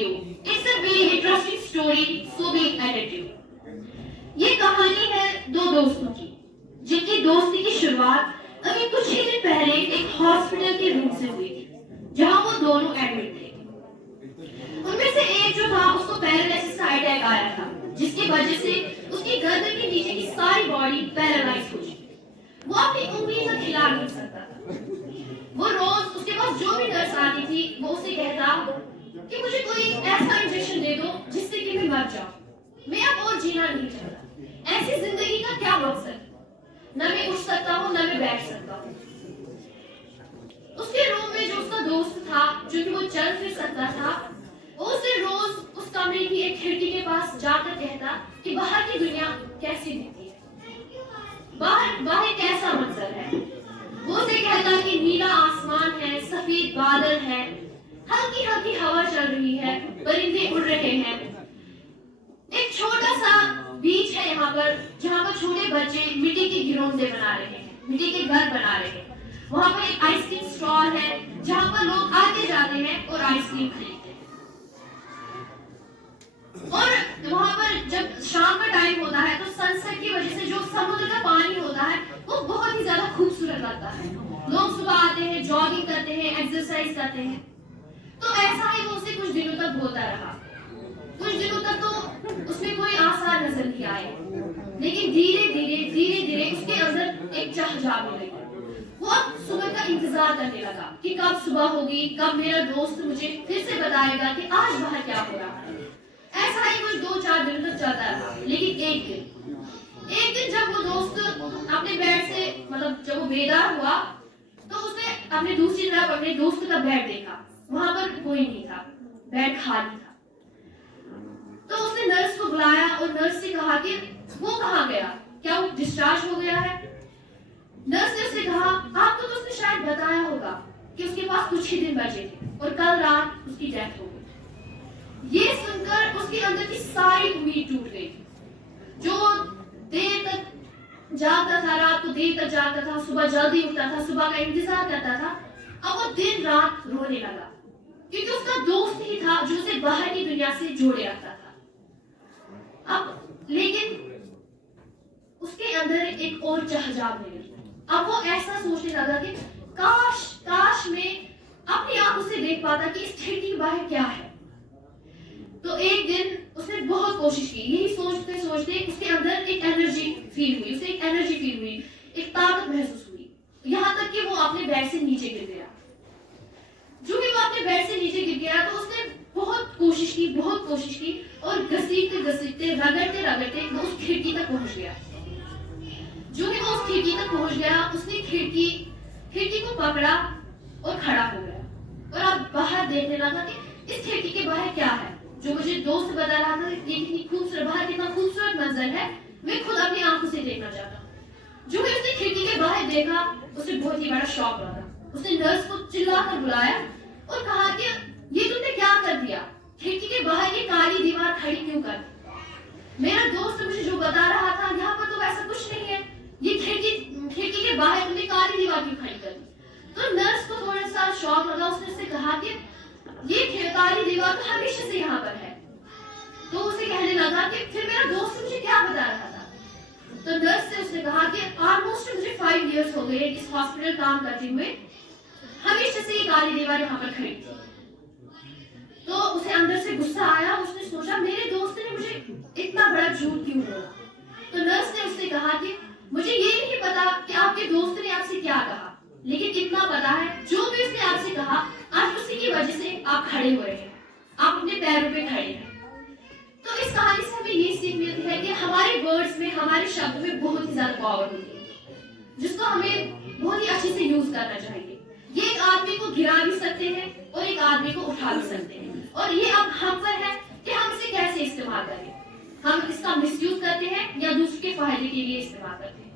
video. It's a very interesting story, so be attentive. ये कहानी है दो दोस्तों की, जिनकी दोस्ती की शुरुआत अभी कुछ ही दिन पहले एक हॉस्पिटल के रूम से हुई थी, जहां वो दोनों एडमिट थे। उनमें से एक जो था उसको पैरालिसिस का अटैक आया था, जिसकी वजह से उसकी गर्दन के नीचे की सारी बॉडी पैरालाइज हो चुकी। वो अपनी उंगली तक हिला नहीं सकता था। वो रोज उसके पास जो भी नर्स आती थी वो उसे कहता कि मुझे कोई ऐसा इंजेक्शन दे दो जिससे कि मैं मर जाऊं। मैं अब और जीना नहीं चाहता। ऐसी जिंदगी का क्या मकसद? न मैं उठ सकता हूँ न मैं बैठ सकता हूँ। उसके रूम में जो उसका दोस्त था, जो कि वो चल फिर सकता था, वो उसे रोज उस कमरे की एक खिड़की के पास जाकर कहता कि बाहर की दुनिया कैसी दिखती है, बाहर कैसा मंजर है। वो उसे कहता कि नीला आसमान है, सफेद बादल है, हल्की हल्की हवा चल रही है, परिंदे उड़ रहे हैं। एक छोटा सा बीच है यहाँ पर, जहाँ पर छोटे बच्चे मिट्टी के घिरौंदे बना रहे हैं, मिट्टी के घर बना रहे हैं। वहाँ पर एक आइसक्रीम स्टॉल है, जहाँ पर लोग आते जाते हैं और आइसक्रीम खरीदते हैं। और वहाँ पर जब शाम का टाइम होता है तो सनसेट की वजह से जो समुद्र का पानी होता है वो बहुत ही ज्यादा खूबसूरत लगता है। लोग सुबह आते हैं, जॉगिंग करते हैं, एक्सरसाइज करते हैं। तो ऐसा ही वो उसे कुछ दिनों तक होता रहा। कुछ दिनों तक तो उसमें कोई आसार नजर नहीं आए, लेकिन धीरे धीरे उसके अंदर एक चाह जागने लगी। वो अब सुबह का इंतजार करने लगा कि कब सुबह होगी, कब मेरा दोस्त मुझे फिर से बताएगा कि आज बाहर क्या हो रहा है। ऐसा ही कुछ 2-4 दिन तक चलता रहा, लेकिन एक दिन जब वो दोस्त अपने बेड से जब वो बेदार हुआ तो उसने अपने दूसरी तरफ अपने दोस्त का बेड देखा। वहां पर कोई नहीं था, बेड खाली था। तो उसने नर्स को बुलाया और नर्स से कहा कि वो कहाँ गया, क्या वो डिस्चार्ज हो गया है? नर्स ने उससे कहा आपको तो उसने शायद बताया होगा कि उसके पास कुछ ही दिन बचे थे और कल रात उसकी डेथ हो गई। ये सुनकर उसके अंदर की सारी उम्मीद टूट गई। जो देर तक जागता था, रात को देर तक जागता था, सुबह जल्दी उठता था, सुबह का इंतजार करता था, अब वो दिन रात रोने लगा, क्योंकि उसका दोस्त ही था जो उसे बाहर की दुनिया से जोड़े रखता था। अब लेकिन उसके अंदर एक और चाह जागने लगी। अब वो ऐसा सोचने लगा कि काश मैं अपनी आंखों से देख पाता कि इस खिड़की के बाहर क्या है। तो एक दिन उसने बहुत कोशिश की, यही सोचते सोचते उसके अंदर एक एनर्जी फील हुई, एक ताकत महसूस हुई, यहाँ तक कि वो अपने बेड से नीचे गिर गया। जो भी वो अपने बेड से नीचे गिर गया तो उसने बहुत कोशिश की और घसीटते रगड़ते वो उस खिड़की तक पहुंच गया। जो भी वो उस खिड़की तक पहुंच गया, उसने खिड़की को पकड़ा और खड़ा हो गया और अब बाहर देखने लगा कि इस खिड़की के बाहर क्या है। जो मुझे दोस्त बता रहा था कि कितनी खूबसूरत, बाहर कितना खूबसूरत मंजर है, मैं खुद अपनी आंखों से देखना चाहता। जो भी उसने खिड़की के बाहर देखा, उसे बहुत ही बड़ा शॉक लगा। उसने नर्स को चिल्लाकर बुलाया और कहा कि ये तुमने क्या कर दिया? खिड़की के बाहर ये काली दीवार खड़ी क्यों कर दी? मेरा दोस्त मुझे जो बता रहा था यहाँ पर तो ऐसा कुछ नहीं है, ये खिड़की के बाहर तुमने काली दीवार क्यों खड़ी कर दी? तो नर्स को थोड़ा सा शॉक लगा। उसने उससे कहा कि ये काली दीवार तो हमेशा से यहाँ पर है। तो उसे कहने लगा कि फिर मेरा दोस्त मुझे क्या बता रहा था? तो नर्स से उसने कहा कि ऑलमोस्ट मुझे 5 इयर्स हो गए इस हॉस्पिटल काम करते हुए, हमेशा से ये काली दीवार यहाँ पर खड़ी थी। तो उसे अंदर से गुस्सा आया। उसने सोचा मेरे दोस्त ने मुझे इतना बड़ा झूठ क्यों बोला। तो नर्स ने उससे कहा कि मुझे ये नहीं पता कि आपके दोस्त ने आपसे क्या कहा, लेकिन इतना पता है जो भी उसने आपसे कहा आज उसी की वजह से आप खड़े हुए हैं, आप अपने पैरों पे खड़े हैं। तो इस कहानी से हमें ये सीख मिलती है कि हमारे वर्ड्स में, हमारे शब्द में बहुत ही ज्यादा पावर होती है, जिसको हमें बहुत ही अच्छे से यूज करना चाहिए। ये एक आदमी को गिरा भी सकते हैं और एक आदमी को उठा भी सकते हैं, और ये अब हम पर है कि हम इसे कैसे इस्तेमाल करें। हम इसका मिसयूज करते हैं या दूसरे के फायदे के लिए इस्तेमाल करते हैं।